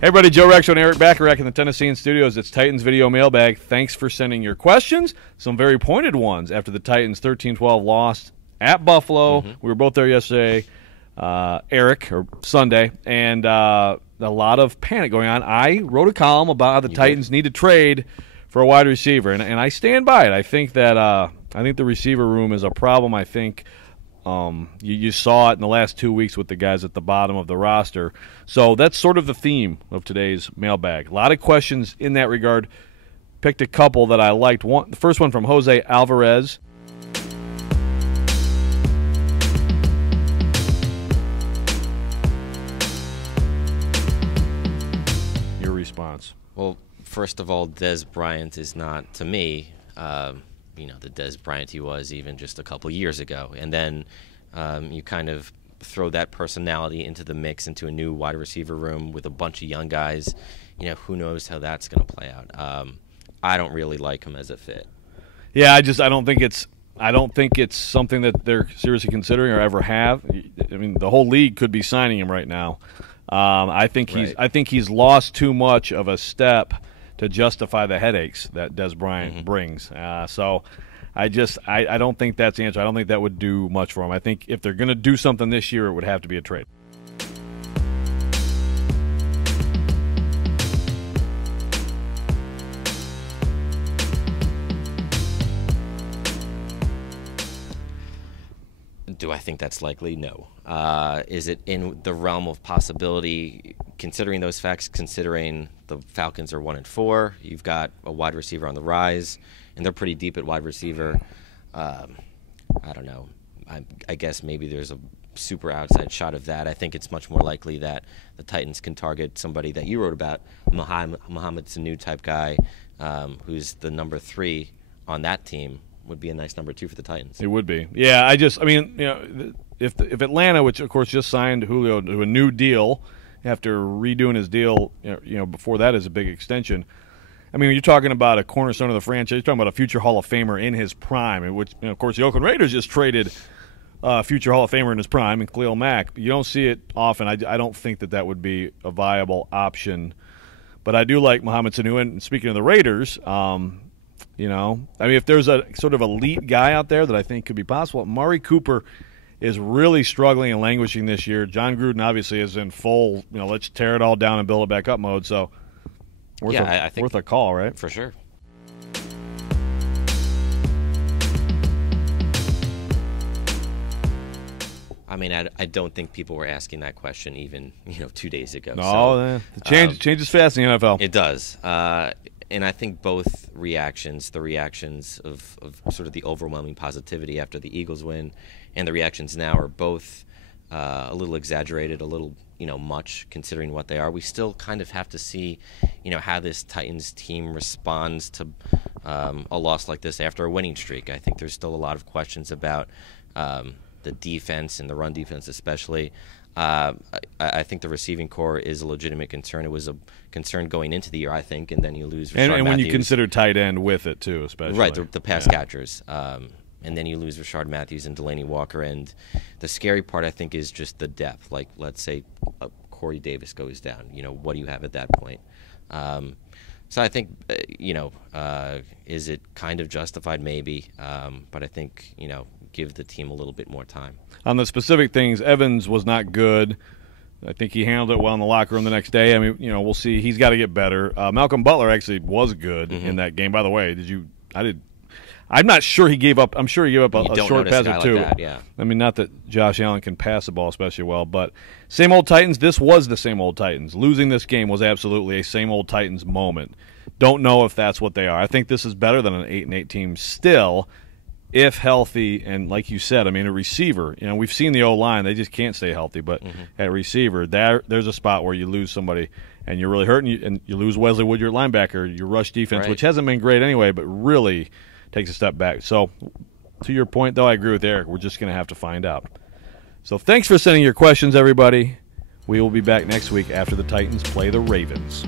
Hey everybody, Joe Rexo and Eric Bacharach in the Tennessee Studios. It's Titans Video Mailbag. Thanks for sending your questions. Some very pointed ones after the Titans 13-12 loss at Buffalo. We were both there yesterday, Eric, or Sunday, and a lot of panic going on. I wrote a column about how the Titans need to trade for a wide receiver, and I stand by it. I think that the receiver room is a problem. I think you saw it in the last 2 weeks with the guys at the bottom of the roster. So that's sort of the theme of today's mailbag. A lot of questions in that regard. Picked a couple that I liked. The first one from Jose Alvarez. Your response. Well, first of all, Dez Bryant is not, to me, the Dez Bryant he was even just a couple years ago. And then you kind of throw that personality into the mix, into a new wide receiver room with a bunch of young guys. Who knows how that's going to play out. I don't really like him as a fit. Yeah, I don't think it's something that they're seriously considering or ever have. I mean, the whole league could be signing him right now. I think he's lost too much of a step to justify the headaches that Dez Bryant brings. So I don't think that's the answer. I don't think that would do much for him. I think if they're going to do something this year, it would have to be a trade. Do I think that's likely? No. Is it in the realm of possibility, considering those facts, considering the Falcons are 1-4, you've got a wide receiver on the rise, and they're pretty deep at wide receiver. I don't know. I guess maybe there's a super outside shot of that. I think it's much more likely that the Titans can target somebody that you wrote about, Mohamed Sanu type guy, who's the number 3 on that team. Would be a nice number 2 for the Titans. It would be. Yeah, if Atlanta, which of course just signed Julio to a new deal after redoing his deal, before that is a big extension. I mean, you're talking about a cornerstone of the franchise. You're talking about a future Hall of Famer in his prime, which, of course, the Oakland Raiders just traded a future Hall of Famer in his prime, and Khalil Mack. You don't see it often. I don't think that would be a viable option. But I do like Mohamed Sanu. And speaking of the Raiders, if there's a sort of elite guy out there that I think could be possible, Murray Cooper is really struggling and languishing this year. John Gruden obviously is in full, let's tear it all down and build it back up mode. So, I think worth a call, right? For sure. I mean, I don't think people were asking that question even 2 days ago. No, the changes fast in the NFL. It does. And I think both reactions, the reactions of sort of the overwhelming positivity after the Eagles win and the reactions now are both a little exaggerated, a little, much considering what they are. We still kind of have to see, how this Titans team responds to a loss like this after a winning streak. I think there's still a lot of questions about the defense and the run defense especially. I think the receiving core is a legitimate concern. It was a concern going into the year, I think, and then you lose Rashard and when Matthews. You consider tight end with it, too, especially. Right, the pass catchers. And then you lose Rashard Matthews and Delaney Walker. And the scary part, I think, is just the depth. Like, let's say Corey Davis goes down. What do you have at that point? So I think, is it kind of justified? Maybe. But I think, give the team a little bit more time. On the specific things, Evans was not good. I think he handled it well in the locker room the next day. I mean, we'll see. He's got to get better. Malcolm Butler actually was good in that game. By the way, I'm not sure he gave up. I'm sure he gave up a short pass or two. Like that, yeah. I mean, not that Josh Allen can pass the ball especially well, but same old Titans. This was the same old Titans. Losing this game was absolutely a same old Titans moment. Don't know if that's what they are. I think this is better than an 8-8 team still, if healthy. And like you said, I mean, a receiver. We've seen the O-line; they just can't stay healthy. But at receiver, there's a spot where you lose somebody and you're really hurting. And you lose Wesley Wood, your linebacker, your rush defense, which hasn't been great anyway, but really takes a step back. So, to your point, though, I agree with Eric. We're just going to have to find out. So, thanks for sending your questions, everybody. We will be back next week after the Titans play the Ravens.